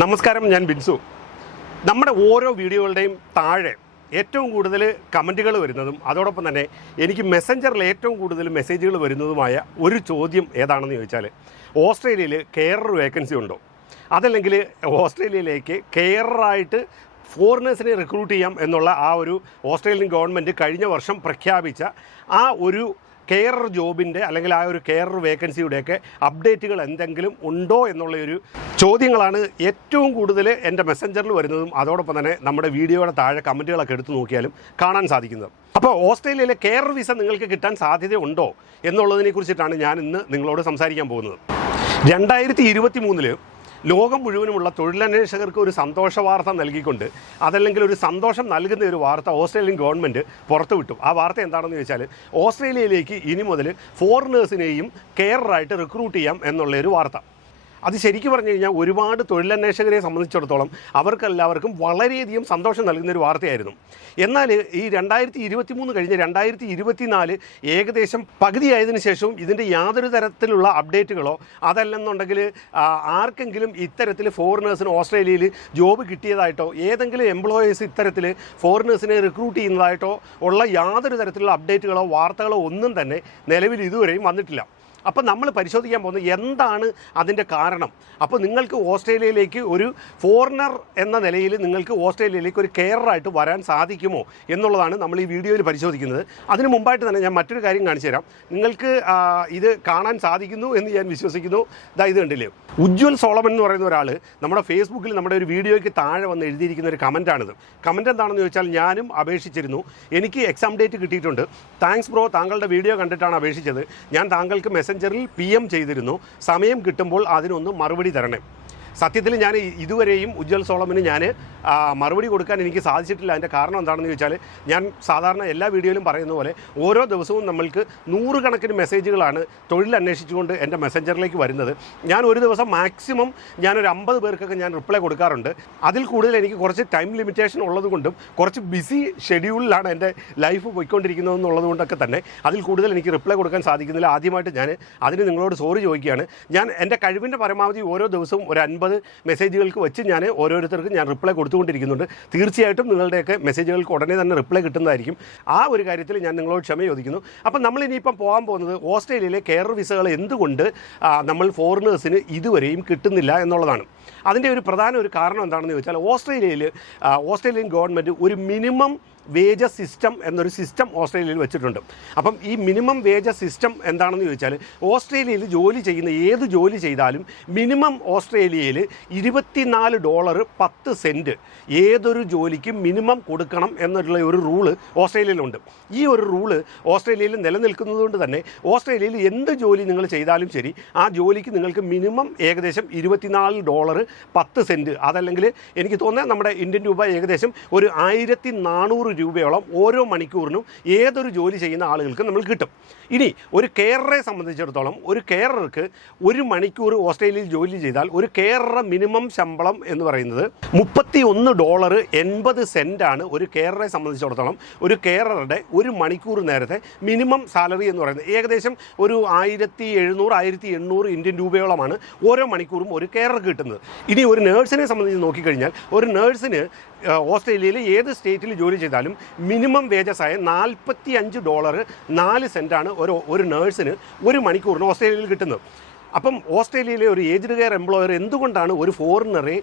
നമസ്കാരം, ഞാൻ ബിൻസു. നമ്മുടെ ഓരോ വീഡിയോകളുടെയും താഴെ ഏറ്റവും കൂടുതൽ കമൻറ്റുകൾ വരുന്നതും അതോടൊപ്പം തന്നെ എനിക്ക് മെസ്സഞ്ചറിൽ ഏറ്റവും കൂടുതൽ മെസ്സേജുകൾ വരുന്നതുമായ ഒരു ചോദ്യം ഏതാണെന്ന് ചോദിച്ചാൽ, ഓസ്ട്രേലിയയിൽ കെയറർ വേക്കൻസി ഉണ്ടോ, അതല്ലെങ്കിൽ ഓസ്ട്രേലിയയിലേക്ക് കെയറായിട്ട് ഫോറിനേഴ്സിനെ റിക്രൂട്ട് ചെയ്യാം എന്നുള്ള ആ ഒരു ഓസ്ട്രേലിയൻ ഗവൺമെൻറ് കഴിഞ്ഞ വർഷം പ്രഖ്യാപിച്ച ആ ഒരു കെയർ ജോബിൻ്റെ അല്ലെങ്കിൽ ആ ഒരു കെയർ വേക്കൻസിയുടെയൊക്കെ അപ്ഡേറ്റുകൾ എന്തെങ്കിലും ഉണ്ടോ എന്നുള്ളൊരു ചോദ്യങ്ങളാണ് ഏറ്റവും കൂടുതൽ എൻ്റെ മെസ്സഞ്ചറിൽ വരുന്നതും അതോടൊപ്പം തന്നെ നമ്മുടെ വീഡിയോയുടെ താഴെ കമൻറ്റുകളൊക്കെ എടുത്ത് നോക്കിയാലും കാണാൻ സാധിക്കുന്നത്. അപ്പോൾ ഓസ്ട്രേലിയയിലെ കെയർ വിസ നിങ്ങൾക്ക് കിട്ടാൻ സാധ്യതയുണ്ടോ എന്നുള്ളതിനെ കുറിച്ചിട്ടാണ് ഞാൻ ഇന്ന് നിങ്ങളോട് സംസാരിക്കാൻ പോകുന്നത്. 2023 ലോകം മുഴുവനുമുള്ള തൊഴിലന്വേഷകർക്ക് ഒരു സന്തോഷ വാർത്ത നൽകിക്കൊണ്ട്, അതല്ലെങ്കിൽ ഒരു സന്തോഷം നൽകുന്ന ഒരു വാർത്ത ഓസ്ട്രേലിയൻ ഗവൺമെൻറ് പുറത്തുവിട്ടു. ആ വാർത്ത എന്താണെന്ന് ചോദിച്ചാൽ, ഓസ്ട്രേലിയയിലേക്ക് ഇനി മുതൽ ഫോറിനേഴ്സിനെയും കെയറായിട്ട് റിക്രൂട്ട് ചെയ്യാം എന്നുള്ളൊരു വാർത്ത. അത് ശരിക്കും പറഞ്ഞു കഴിഞ്ഞാൽ ഒരുപാട് തൊഴിലന്വേഷകരെ സംബന്ധിച്ചിടത്തോളം അവർക്കെല്ലാവർക്കും വളരെയധികം സന്തോഷം നൽകുന്നൊരു വാർത്തയായിരുന്നു. എന്നാൽ ഈ 2023 കഴിഞ്ഞ് 2024 ഏകദേശം പകുതിയായതിനു ശേഷവും ഇതിൻ്റെ യാതൊരു തരത്തിലുള്ള അപ്ഡേറ്റുകളോ അതല്ലെന്നുണ്ടെങ്കിൽ ആർക്കെങ്കിലും ഇത്തരത്തിൽ ഫോറിനേഴ്സിന് ഓസ്ട്രേലിയയിൽ ജോബ് കിട്ടിയതായിട്ടോ ഏതെങ്കിലും എംപ്ലോയേഴ്സ് ഇത്തരത്തിൽ ഫോറിനേഴ്സിനെ റിക്രൂട്ട് ചെയ്യുന്നതായിട്ടോ ഉള്ള യാതൊരു തരത്തിലുള്ള അപ്ഡേറ്റുകളോ വാർത്തകളോ ഒന്നും തന്നെ നിലവിൽ ഇതുവരെയും വന്നിട്ടില്ല. അപ്പോൾ നമ്മൾ പരിശോധിക്കാൻ പോകുന്നത് എന്താണ് അതിൻ്റെ കാരണം. അപ്പോൾ നിങ്ങൾക്ക് ഓസ്ട്രേലിയയിലേക്ക് ഒരു ഫോറിനർ എന്ന നിലയിൽ നിങ്ങൾക്ക് ഓസ്ട്രേലിയയിലേക്ക് ഒരു കെയറായിട്ട് വരാൻ സാധിക്കുമോ എന്നുള്ളതാണ് നമ്മൾ ഈ വീഡിയോയിൽ പരിശോധിക്കുന്നത്. അതിന് മുമ്പായിട്ട് തന്നെ ഞാൻ മറ്റൊരു കാര്യം കാണിച്ചു തരാം. നിങ്ങൾക്ക് ഇത് കാണാൻ സാധിക്കുന്നു എന്ന് ഞാൻ വിശ്വസിക്കുന്നു. ഇത് കണ്ടില്ലേ, ഉജ്ജ്വൽ സോളമൻ എന്ന് പറയുന്ന ഒരാൾ നമ്മുടെ ഫേസ്ബുക്കിൽ നമ്മുടെ ഒരു വീഡിയോയ്ക്ക് താഴെ വന്ന് എഴുതിയിരിക്കുന്ന ഒരു കമൻറ്റാണിത്. കമൻറ്റ് എന്താണെന്ന് ചോദിച്ചാൽ, ഞാനും അപേക്ഷിച്ചിരുന്നു, എനിക്ക് എക്സാം ഡേറ്റ് കിട്ടിയിട്ടുണ്ട്, താങ്ക്സ് ബ്രോ, താങ്കളുടെ വീഡിയോ കണ്ടിട്ടാണ് അപേക്ഷിച്ചത്, ഞാൻ താങ്കൾക്ക് മെസ്സഞ്ചറിൽ PM ചെയ്തിരുന്നു, സമയം കിട്ടുമ്പോൾ അതിനൊന്ന് മറുപടി തരണേ. സത്യത്തിൽ ഞാൻ ഇതുവരെയും ഉജ്ജ്വൽ സോളമന് ഞാൻ മറുപടി കൊടുക്കാൻ എനിക്ക് സാധിച്ചിട്ടില്ല. അതിൻ്റെ കാരണം എന്താണെന്ന് ചോദിച്ചാൽ, ഞാൻ സാധാരണ എല്ലാ വീഡിയോയിലും പറയുന്ന പോലെ ഓരോ ദിവസവും നമ്മൾക്ക് 100 കണക്കിന് മെസ്സേജുകളാണ് തൊഴിൽ അന്വേഷിച്ചുകൊണ്ട് എൻ്റെ മെസ്സഞ്ചറിലേക്ക് വരുന്നത്. ഞാൻ ഒരു ദിവസം മാക്സിമം ഞാനൊരു 50 പേർക്കൊക്കെ ഞാൻ റിപ്ലൈ കൊടുക്കാറുണ്ട്. അതിൽ കൂടുതൽ എനിക്ക് കുറച്ച് ടൈം ലിമിറ്റേഷൻ ഉള്ളതുകൊണ്ടും കുറച്ച് ബിസി ഷെഡ്യൂളിലാണ് എൻ്റെ ലൈഫ് പോയിക്കൊണ്ടിരിക്കുന്നതെന്നുള്ളത് കൊണ്ടൊക്കെ തന്നെ അതിൽ കൂടുതൽ എനിക്ക് റിപ്ലൈ കൊടുക്കാൻ സാധിക്കുന്നില്ല. ആദ്യമായിട്ട് ഞാൻ അതിന് നിങ്ങളോട് സോറി ചോദിക്കുകയാണ്. ഞാൻ എൻ്റെ കഴിവിൻ്റെ പരമാവധി ഓരോ ദിവസവും ഒരു 50 മെസ്സേജുകൾക്ക് വെച്ച് ഞാൻ ഓരോരുത്തർക്കും ഞാൻ റിപ്ലൈ കൊടുത്തുകൊണ്ടിരിക്കുന്നുണ്ട്. തീർച്ചയായിട്ടും നിങ്ങളുടെയൊക്കെ മെസ്സേജുകൾക്ക് ഉടനെ തന്നെ റിപ്ലൈ കിട്ടുന്നതായിരിക്കും. ആ ഒരു കാര്യത്തിൽ ഞാൻ നിങ്ങളോട് ക്ഷമ ചോദിക്കുന്നു. അപ്പം നമ്മളിനിയിപ്പം പോകാൻ പോകുന്നത് ഓസ്ട്രേലിയയിലെ കെയർ വിസകൾ എന്തുകൊണ്ട് നമ്മൾ ഫോറിനേഴ്സിന് ഇതുവരെയും കിട്ടുന്നില്ല എന്നുള്ളതാണ്. അതിൻ്റെ ഒരു പ്രധാന കാരണം എന്താണെന്ന് ചോദിച്ചാൽ, ഓസ്ട്രേലിയൻ ഗവൺമെൻറ് ഒരു മിനിമം വേജസ് സിസ്റ്റം എന്നൊരു സിസ്റ്റം ഓസ്ട്രേലിയയിൽ വെച്ചിട്ടുണ്ട്. അപ്പം ഈ മിനിമം വേജസ് സിസ്റ്റം എന്താണെന്ന് ചോദിച്ചാൽ, ഓസ്ട്രേലിയയിൽ ജോലി ചെയ്യുന്ന ഏത് ജോലി ചെയ്താലും മിനിമം ഓസ്ട്രേലിയയിൽ $24.10 ഏതൊരു ജോലിക്കും മിനിമം കൊടുക്കണം എന്നുള്ള ഒരു റൂള് ഓസ്ട്രേലിയയിലുണ്ട്. ഈ ഒരു റൂള് ഓസ്ട്രേലിയയിൽ നിലനിൽക്കുന്നത് കൊണ്ട് തന്നെ ഓസ്ട്രേലിയയിൽ എന്ത് ജോലി നിങ്ങൾ ചെയ്താലും ശരി, ആ ജോലിക്ക് നിങ്ങൾക്ക് മിനിമം ഏകദേശം $24.10, അതല്ലെങ്കിൽ എനിക്ക് തോന്നുന്നത് നമ്മുടെ ഇന്ത്യൻ രൂപ ഏകദേശം ഒരു 1400 രൂപയോളം ഓരോ മണിക്കൂറിനും ഏതൊരു ജോലി ചെയ്യുന്ന ആളുകൾക്ക് നമ്മൾ കിട്ടും. ഇനി ഒരു കെയററെ സംബന്ധിച്ചിടത്തോളം, ഒരു കെയറർക്ക് ഒരു മണിക്കൂർ ഓസ്ട്രേലിയയിൽ ജോലി ചെയ്താൽ ഒരു കെയററുടെ മിനിമം ശമ്പളം എന്ന് പറയുന്നത് $31.80 ഒരു കെയററെ സംബന്ധിച്ചിടത്തോളം. ഒരു കെയററുടെ ഒരു മണിക്കൂർ നേരത്തെ മിനിമം സാലറി എന്ന് പറയുന്നത് ഏകദേശം ഒരു 1700-1800 ഇന്ത്യൻ രൂപയോളമാണ് ഓരോ മണിക്കൂറും ഒരു കെയറർക്ക് കിട്ടുന്നത്. ഇനി ഒരു നേഴ്സിനെ സംബന്ധിച്ച് നോക്കിക്കഴിഞ്ഞാൽ, ഒരു നേഴ്സിന് ഓസ്ട്രേലിയയിൽ ഏത് സ്റ്റേറ്റിൽ ജോലി ചെയ്താലും മിനിമം വേജസായ $45.04 ഒരു നേഴ്സിന് ഒരു മണിക്കൂറിന് ഓസ്ട്രേലിയയിൽ കിട്ടുന്നത്. അപ്പം ഓസ്ട്രേലിയയിലെ ഒരു ഏജ്ഡ് കെയർ എംപ്ലോയർ എന്തുകൊണ്ടാണ് ഒരു ഫോറിനറെ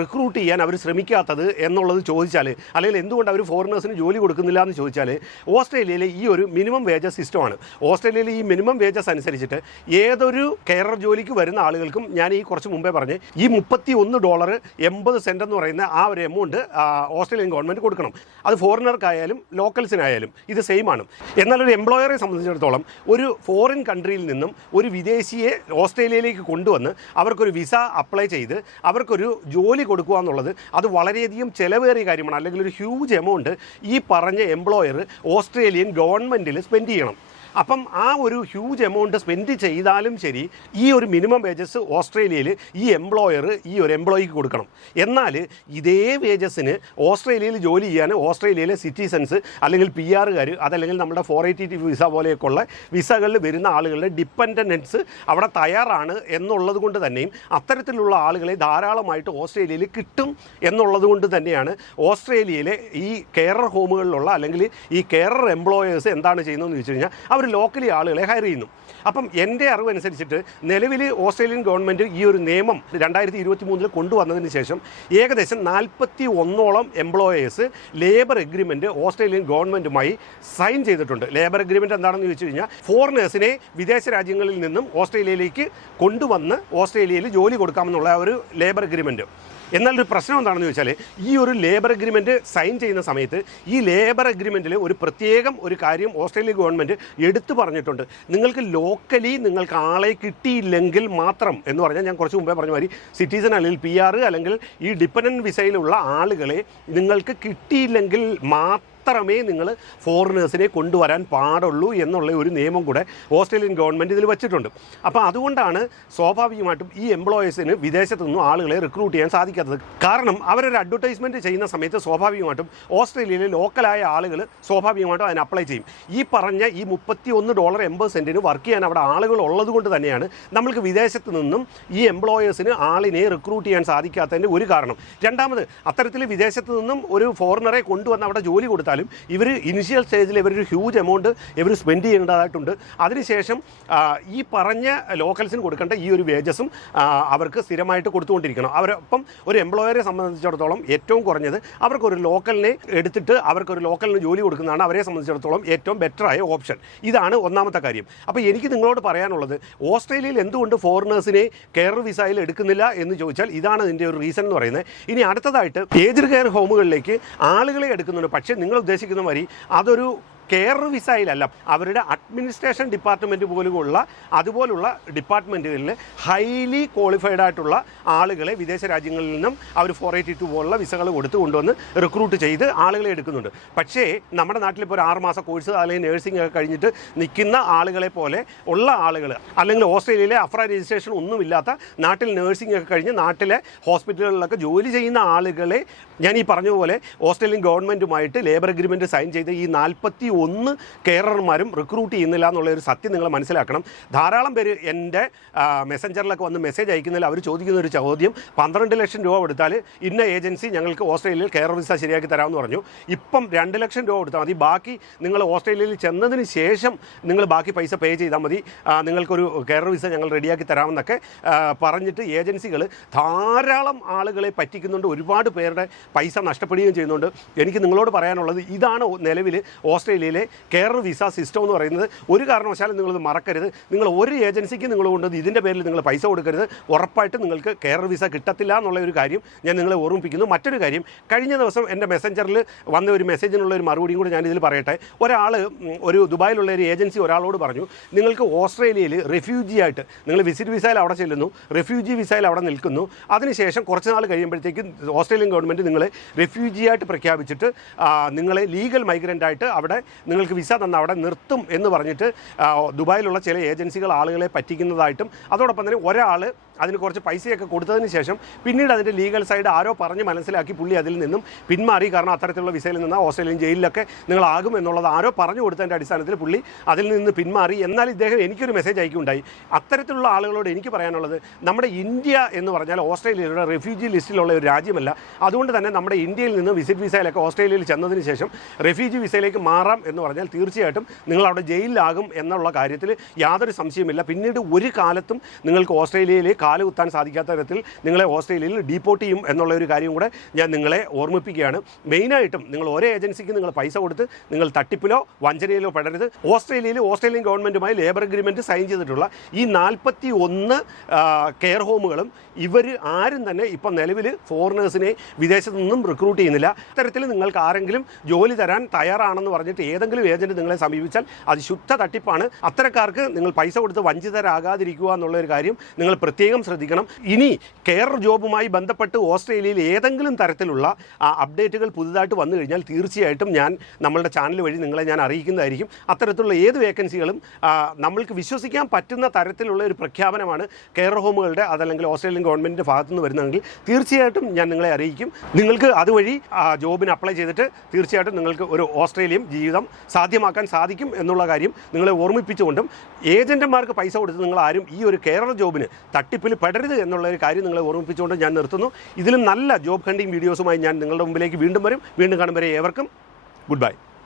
റിക്രൂട്ട് ചെയ്യാൻ അവർ ശ്രമിക്കാത്തത് എന്നുള്ളത് ചോദിച്ചാൽ, അല്ലെങ്കിൽ എന്തുകൊണ്ട് അവർ ഫോറിനേഴ്സിന് ജോലി കൊടുക്കുന്നില്ല എന്ന് ചോദിച്ചാൽ, ഓസ്ട്രേലിയയിലെ ഈ ഒരു മിനിമം വേജസ് സിസ്റ്റമാണ്. ഓസ്ട്രേലിയയിലെ ഈ മിനിമം വേജസ് അനുസരിച്ചിട്ട് ഏതൊരു കെയറർ ജോലിക്ക് വരുന്ന ആളുകൾക്കും, ഞാൻ ഈ കുറച്ച് മുമ്പേ പറഞ്ഞ് ഈ $31.80 എന്ന് പറയുന്ന ആ ഒരു എമൗണ്ട് ഓസ്ട്രേലിയൻ ഗവൺമെൻറ് കൊടുക്കണം. അത് ഫോറിനർക്കായാലും ലോക്കൽസിനായാലും ഇത് സെയിം ആണ്. എന്നാൽ ഒരു എംപ്ലോയറെ സംബന്ധിച്ചിടത്തോളം ഒരു ഫോറിൻ കൺട്രിയിൽ നിന്നും ഒരു വിദേശിയെ ഓസ്ട്രേലിയയിലേക്ക് കൊണ്ടുവന്ന് അവർക്കൊരു വിസ അപ്ലൈ ചെയ്ത് അവർക്കൊരു ജോലി കൊടുക്കുക എന്നുള്ളത് അത് വളരെയധികം ചിലവേറിയ കാര്യമാണ്. അല്ലെങ്കിൽ ഒരു ഹ്യൂജ് എമൗണ്ട് ഈ പറഞ്ഞ എംപ്ലോയർ ഓസ്ട്രേലിയൻ ഗവൺമെൻറ്റിൽ സ്പെൻഡ് ചെയ്യണം. അപ്പം ആ ഒരു ഹ്യൂജ് എമൗണ്ട് സ്പെൻഡ് ചെയ്താലും ശരി ഈ ഒരു മിനിമം വേജസ് ഓസ്ട്രേലിയയിൽ ഈ എംപ്ലോയർ ഈ ഒരു എംപ്ലോയിക്ക് കൊടുക്കണം. എന്നാൽ ഇതേ വേജസിന് ഓസ്ട്രേലിയയിൽ ജോലി ചെയ്യാൻ ഓസ്ട്രേലിയയിലെ സിറ്റിസൺസ് അല്ലെങ്കിൽ PR അതല്ലെങ്കിൽ നമ്മുടെ 480 വിസ പോലെയൊക്കെയുള്ള വിസകളിൽ വരുന്ന ആളുകളുടെ ഡിപ്പെൻഡൻസ് അവിടെ തയ്യാറാണ് എന്നുള്ളത് കൊണ്ട് തന്നെയും അത്തരത്തിലുള്ള ആളുകളെ ധാരാളമായിട്ട് ഓസ്ട്രേലിയയിൽ കിട്ടും എന്നുള്ളത് കൊണ്ട് തന്നെയാണ് ഓസ്ട്രേലിയയിലെ ഈ കെയറർ ഹോമുകളിലുള്ള അല്ലെങ്കിൽ ഈ കെയറർ എംപ്ലോയേഴ്സ് എന്താണ് ചെയ്യുന്നതെന്ന് ചോദിച്ചു കഴിഞ്ഞാൽ അവർ ലോക്കലി ആളുകളെ ഹയർ ചെയ്യുന്നു. അപ്പം എൻ്റെ അറിവനുസരിച്ചിട്ട് നിലവിൽ ഓസ്ട്രേലിയൻ ഗവൺമെൻറ് ഈ ഒരു നിയമം 2023 കൊണ്ടുവന്നതിന് ശേഷം ഏകദേശം 41ഓളം എംപ്ലോയേഴ്സ് ലേബർ എഗ്രിമെൻറ്റ് ഓസ്ട്രേലിയൻ ഗവൺമെൻറ്റുമായി സൈൻ ചെയ്തിട്ടുണ്ട്. ലേബർ എഗ്രിമെൻറ്റ് എന്താണെന്ന് ചോദിച്ചു കഴിഞ്ഞാൽ ഫോറിനേഴ്സിനെ വിദേശ രാജ്യങ്ങളിൽ നിന്നും ഓസ്ട്രേലിയയിലേക്ക് കൊണ്ടുവന്ന് ഓസ്ട്രേലിയയിൽ ജോലി കൊടുക്കാമെന്നുള്ള ഒരു ലേബർ എഗ്രിമെൻറ്റ്. എന്നാൽ ഒരു പ്രശ്നം എന്താണെന്ന് ചോദിച്ചാൽ ഈ ഒരു ലേബർ എഗ്രിമെൻറ്റ് സൈൻ ചെയ്യുന്ന സമയത്ത് ഈ ലേബർ എഗ്രിമെൻറ്റിൽ ഒരു പ്രത്യേകം ഒരു കാര്യം ഓസ്ട്രേലിയ ഗവൺമെൻറ് എടുത്തു പറഞ്ഞിട്ടുണ്ട്. നിങ്ങൾക്ക് ലോക്കലി നിങ്ങൾക്ക് ആളെ കിട്ടിയില്ലെങ്കിൽ മാത്രം എന്ന് പറഞ്ഞാൽ ഞാൻ കുറച്ച് മുമ്പേ പറഞ്ഞ മാതിരി സിറ്റിസൺ അല്ലെങ്കിൽ PR അല്ലെങ്കിൽ ഈ ഡിപ്പെൻഡൻറ്റ് വിസയിലുള്ള ആളുകളെ നിങ്ങൾക്ക് കിട്ടിയില്ലെങ്കിൽ മാത്രമേ നിങ്ങൾ ഫോറിനേഴ്സിനെ കൊണ്ടുവരാൻ പാടുള്ളൂ എന്നുള്ള ഒരു നിയമം കൂടെ ഓസ്ട്രേലിയൻ ഗവൺമെൻറ് ഇതിൽ വെച്ചിട്ടുണ്ട്. അപ്പോൾ അതുകൊണ്ടാണ് സ്വാഭാവികമായിട്ടും ഈ എംപ്ലോയേഴ്സിന് വിദേശത്തു നിന്നും ആളുകളെ റിക്രൂട്ട് ചെയ്യാൻ സാധിക്കാത്തത്. കാരണം അവരൊരു അഡ്വർടൈസ്മെൻറ്റ് ചെയ്യുന്ന സമയത്ത് സ്വാഭാവികമായിട്ടും ഓസ്ട്രേലിയയിലെ ലോക്കലായ ആളുകൾ സ്വാഭാവികമായിട്ടും അതിന് അപ്ലൈ ചെയ്യും. ഈ പറഞ്ഞ ഈ $31.80 വർക്ക് ചെയ്യാൻ അവിടെ ആളുകൾ ഉള്ളത് കൊണ്ട് തന്നെയാണ് നമ്മൾക്ക് വിദേശത്ത് നിന്നും ഈ എംപ്ലോയേഴ്സിന് ആളിനെ റിക്രൂട്ട് ചെയ്യാൻ സാധിക്കാത്തതിൻ്റെ ഒരു കാരണം. രണ്ടാമത് അത്തരത്തിൽ വിദേശത്ത് നിന്നും ഒരു ഫോറിനറെ കൊണ്ടുവന്ന് അവിടെ ജോലി കൊടുത്താൽ ഇവർ ഇനിഷ്യൽ സ്റ്റേജിൽ ഇവരൊരു ഹ്യൂജ് എമൗണ്ട് ഇവർ സ്പെൻഡ് ചെയ്യേണ്ടതായിട്ടുണ്ട്. അതിനുശേഷം ഈ പറഞ്ഞ ലോക്കൽസിന് കൊടുക്കേണ്ട ഈ ഒരു വേജസും അവർക്ക് സ്ഥിരമായിട്ട് കൊടുത്തുകൊണ്ടിരിക്കണം. അവരൊപ്പം ഒരു എംപ്ലോയറെ സംബന്ധിച്ചിടത്തോളം ഏറ്റവും കുറഞ്ഞത് അവർക്കൊരു ലോക്കലിനെ എടുത്തിട്ട് അവർക്കൊരു ലോക്കലിന് ജോലി കൊടുക്കുന്നതാണ് അവരെ സംബന്ധിച്ചിടത്തോളം ഏറ്റവും ബെറ്ററായ ഓപ്ഷൻ. ഇതാണ് ഒന്നാമത്തെ കാര്യം. അപ്പോൾ എനിക്ക് നിങ്ങളോട് പറയാനുള്ളത് ഓസ്ട്രേലിയയിൽ എന്തുകൊണ്ട് ഫോറിനേഴ്സിനെ കെയർ വിസയിൽ എടുക്കുന്നില്ല എന്ന് ചോദിച്ചാൽ ഇതാണ് ഇതിൻ്റെ ഒരു റീസൺ എന്ന് പറയുന്നത്. ഇനി അടുത്തതായിട്ട് ഏജ്ഡ് കെയർ ഹോമുകളിലേക്ക് ആളുകളെ എടുക്കുന്നുണ്ട്. പക്ഷേ നിങ്ങൾ ഉദ്ദേശിക്കുന്ന മാതിരി അതൊരു കെയർ വിസയിലല്ല, അവരുടെ അഡ്മിനിസ്ട്രേഷൻ ഡിപ്പാർട്ട്മെൻറ്റ് പോലുള്ള അതുപോലുള്ള ഡിപ്പാർട്ട്മെൻറ്റുകളിൽ ഹൈലി ക്വാളിഫൈഡ് ആയിട്ടുള്ള ആളുകളെ വിദേശ രാജ്യങ്ങളിൽ നിന്നും അവർ 482 പോലുള്ള വിസകൾ കൊടുത്ത് കൊണ്ടുവന്ന് റിക്രൂട്ട് ചെയ്ത് ആളുകളെ എടുക്കുന്നുണ്ട്. പക്ഷേ നമ്മുടെ നാട്ടിലിപ്പോൾ ഒരു 6 മാസ കോഴ്സ് അല്ലെങ്കിൽ നേഴ്സിംഗ് ഒക്കെ കഴിഞ്ഞിട്ട് നിൽക്കുന്ന ആളുകളെ പോലെ ഉള്ള ആളുകൾ അല്ലെങ്കിൽ ഓസ്ട്രേലിയയിലെ അഫ്ര രജിസ്ട്രേഷൻ ഒന്നുമില്ലാത്ത നാട്ടിൽ നേഴ്സിംഗ് ഒക്കെ കഴിഞ്ഞ് നാട്ടിലെ ഹോസ്പിറ്റലുകളിലൊക്കെ ജോലി ചെയ്യുന്ന ആളുകളെ ഞാൻ ഈ പറഞ്ഞതുപോലെ ഓസ്ട്രേലിയൻ ഗവൺമെൻറ്റുമായിട്ട് ലേബർ അഗ്രിമെൻറ്റ് സൈൻ ചെയ്ത് ഈ 41 കെയറർമാരും റിക്രൂട്ട് ചെയ്യുന്നില്ല എന്നുള്ള ഒരു സത്യം നിങ്ങൾ മനസ്സിലാക്കണം. ധാരാളം പേര് എൻ്റെ മെസ്സഞ്ചറിലൊക്കെ വന്ന് മെസ്സേജ് അയക്കുന്നതിൽ അവർ ചോദിക്കുന്ന ഒരു ചോദ്യം 12 ലക്ഷം രൂപ കൊടുത്താൽ ഇന്ന ഏജൻസി ഞങ്ങൾക്ക് ഓസ്ട്രേലിയയിൽ കെയർ വിസ ശരിയാക്കി തരാമെന്ന് പറഞ്ഞു. ഇപ്പം 2 ലക്ഷം രൂപ കൊടുത്താൽ മതി, ബാക്കി നിങ്ങൾ ഓസ്ട്രേലിയയിൽ ചെന്നതിന് ശേഷം നിങ്ങൾ ബാക്കി പൈസ പേ ചെയ്താൽ മതി, നിങ്ങൾക്കൊരു കെയർ വിസ ഞങ്ങൾ റെഡിയാക്കി തരാമെന്നൊക്കെ പറഞ്ഞിട്ട് ഏജൻസികൾ ധാരാളം ആളുകളെ പറ്റിക്കുന്നുണ്ട്. ഒരുപാട് പേരുടെ പൈസ നഷ്ടപ്പെടുകയും ചെയ്യുന്നുണ്ട്. എനിക്ക് നിങ്ങളോട് പറയാനുള്ളത് ഇതാണ് നിലവിൽ ഓസ്ട്രേലിയയിലെ കെയർ വിസ സിസ്റ്റം എന്ന് പറയുന്നത്. ഒരു കാരണവശാലും നിങ്ങളിത് മറക്കരുത്. നിങ്ങൾ ഒരു ഏജൻസിക്ക് നിങ്ങൾ കൊണ്ടുവന്ന് ഇതിൻ്റെ പേരിൽ നിങ്ങൾ പൈസ കൊടുക്കരുത്. ഉറപ്പായിട്ട് നിങ്ങൾക്ക് കെയർ വിസ കിട്ടത്തില്ല എന്നുള്ള ഒരു കാര്യം ഞാൻ നിങ്ങളെ ഓർമ്മിപ്പിക്കുന്നു. മറ്റൊരു കാര്യം, കഴിഞ്ഞ ദിവസം എൻ്റെ മെസ്സഞ്ചറിൽ വന്ന ഒരു മെസ്സേജിനുള്ള ഒരു മറുപടിയും കൂടി ഞാനിതിൽ പറയട്ടെ. ഒരു ദുബായിലുള്ള ഒരു ഏജൻസി ഒരാളോട് പറഞ്ഞു, നിങ്ങൾക്ക് ഓസ്ട്രേലിയയിൽ റെഫ്യൂജി ആയിട്ട് നിങ്ങൾ വിസിറ്റ് വിസയിൽ അവിടെ ചെല്ലുന്നു, റെഫ്യൂജി വിസയിൽ അവിടെ നിൽക്കുന്നു, അതിനുശേഷം കുറച്ച് നാൾ കഴിയുമ്പോഴത്തേക്കും ഓസ്ട്രേലിയൻ ഗവൺമെൻറ് നിങ്ങളെ റെഫ്യൂജിയായിട്ട് പ്രഖ്യാപിച്ചിട്ട് നിങ്ങളെ ലീഗൽ മൈഗ്രൻ്റായിട്ട് അവിടെ നിങ്ങൾക്ക് വിസ തന്ന അവിടെ നിർത്തും എന്ന് പറഞ്ഞിട്ട് ദുബായിലുള്ള ചില ഏജൻസികൾ ആളുകളെ പറ്റിക്കുന്നതായിട്ടും അതോടൊപ്പം തന്നെ ഒരാൾ അതിന് കുറച്ച് പൈസയൊക്കെ കൊടുത്തതിന് ശേഷം പിന്നീട് അതിൻ്റെ ലീഗൽ സൈഡ് ആരോ പറഞ്ഞ് മനസ്സിലാക്കി പുള്ളി അതിൽ നിന്നും പിന്മാറി. കാരണം അത്തരത്തിലുള്ള വിസയിൽ നിന്ന് ഓസ്ട്രേലിയൻ ജയിലിലൊക്കെ നിങ്ങളാകും എന്നുള്ളത് ആരോ പറഞ്ഞു കൊടുത്തതിൻ്റെ അടിസ്ഥാനത്തിൽ പുള്ളി അതിൽ നിന്ന് പിന്മാറി. എന്നാൽ ഇദ്ദേഹം എനിക്കൊരു മെസ്സേജ് അയക്കുകയുണ്ടായി. അത്തരത്തിലുള്ള ആളുകളോട് എനിക്ക് പറയാനുള്ളത്, നമ്മുടെ ഇന്ത്യ എന്ന് പറഞ്ഞാൽ ഓസ്ട്രേലിയയുടെ റെഫ്യൂജി ലിസ്റ്റിലുള്ള ഒരു രാജ്യമല്ല. അതുകൊണ്ട് തന്നെ നമ്മുടെ ഇന്ത്യയിൽ നിന്ന് വിസിറ്റ് വിസയിലൊക്കെ ഓസ്ട്രേലിയയിൽ ചെന്നതിന് ശേഷം റെഫ്യൂജി വിസയിലേക്ക് മാറാം എന്ന് പറഞ്ഞാൽ തീർച്ചയായിട്ടും നിങ്ങൾ അവിടെ ജയിലിലാകും എന്നുള്ള കാര്യത്തിൽ യാതൊരു സംശയമില്ല. പിന്നീട് ഒരു കാലത്തും നിങ്ങൾക്ക് ഓസ്ട്രേലിയയിൽ കാലുകുത്താൻ സാധിക്കാത്ത തരത്തിൽ നിങ്ങളെ ഓസ്ട്രേലിയയിൽ ഡീപ്പോർട്ട് ചെയ്യും എന്നുള്ള ഒരു കാര്യം കൂടെ ഞാൻ നിങ്ങളെ ഓർമ്മിപ്പിക്കുകയാണ്. മെയിനായിട്ടും നിങ്ങൾ ഒരേ ഏജൻസിക്ക് നിങ്ങൾ പൈസ കൊടുത്ത് നിങ്ങൾ തട്ടിപ്പിലോ വഞ്ചനയിലോ പെടരുത്. ഓസ്ട്രേലിയൻ ഗവൺമെൻറ്റുമായി ലേബർ അഗ്രിമെൻറ്റ് സൈൻ ചെയ്തിട്ടുള്ള ഈ 41 കെയർ ഹോമുകളും ഇവർ ആരും തന്നെ ഇപ്പം നിലവിൽ ഫോറിനേഴ്സിനെ വിദേശത്തു നിന്നും റിക്രൂട്ട് ചെയ്യുന്നില്ല. ഇത്തരത്തിൽ നിങ്ങൾക്ക് ആരെങ്കിലും ജോലി തരാൻ തയ്യാറാണെന്ന് പറഞ്ഞിട്ട് ഏതെങ്കിലും ഏജൻറ്റ് നിങ്ങളെ സമീപിച്ചാൽ അത് ശുദ്ധ തട്ടിപ്പാണ്. അത്തരക്കാർക്ക് നിങ്ങൾ പൈസ കൊടുത്ത് വഞ്ചിതരാകാതിരിക്കുക എന്നുള്ളൊരു കാര്യം നിങ്ങൾ പ്രത്യേകം പ്രത്യേകം ശ്രദ്ധിക്കണം. ഇനി കെയർ ജോബുമായി ബന്ധപ്പെട്ട് ഓസ്ട്രേലിയയിൽ ഏതെങ്കിലും തരത്തിലുള്ള അപ്ഡേറ്റുകൾ പുതുതായിട്ട് വന്നു കഴിഞ്ഞാൽ തീർച്ചയായിട്ടും ഞാൻ നമ്മളുടെ ചാനൽ വഴി നിങ്ങളെ ഞാൻ അറിയിക്കുന്നതായിരിക്കും. അത്തരത്തിലുള്ള ഏത് വേക്കൻസികളും നമ്മൾക്ക് വിശ്വസിക്കാൻ പറ്റുന്ന തരത്തിലുള്ള ഒരു പ്രഖ്യാപനമാണ് കെയർ ഹോമുകളുടെ അതല്ലെങ്കിൽ ഓസ്ട്രേലിയൻ ഗവൺമെൻറ്റിൻ്റെ ഭാഗത്തുനിന്ന് വരുന്നതെങ്കിൽ തീർച്ചയായിട്ടും ഞാൻ നിങ്ങളെ അറിയിക്കും. നിങ്ങൾക്ക് അതുവഴി ജോബിന് അപ്ലൈ ചെയ്തിട്ട് തീർച്ചയായിട്ടും നിങ്ങൾക്ക് ഒരു ഓസ്ട്രേലിയൻ ജീവിതം സാധ്യമാക്കാൻ സാധിക്കും എന്നുള്ള കാര്യം നിങ്ങളെ ഓർമ്മിപ്പിച്ചുകൊണ്ടും ഏജൻറ്റുമാർക്ക് പൈസ കൊടുത്ത് നിങ്ങൾ ആരും ഈ ഒരു കെയർ ജോബിന് തട്ടിപ്പിൽ പെടരുത് എന്നുള്ള ഒരു കാര്യം നിങ്ങളെ ഓർമ്മിപ്പിച്ചുകൊണ്ട് ഞാൻ നിർത്തുന്നു. ഇതിലും നല്ല ജോബ് ഹണ്ടിങ് വീഡിയോസുമായി ഞാൻ നിങ്ങളുടെ മുമ്പിലേക്ക് വീണ്ടും വരും. വീണ്ടും കാണും വരെ ഏവർക്കും ഗുഡ് ബൈ.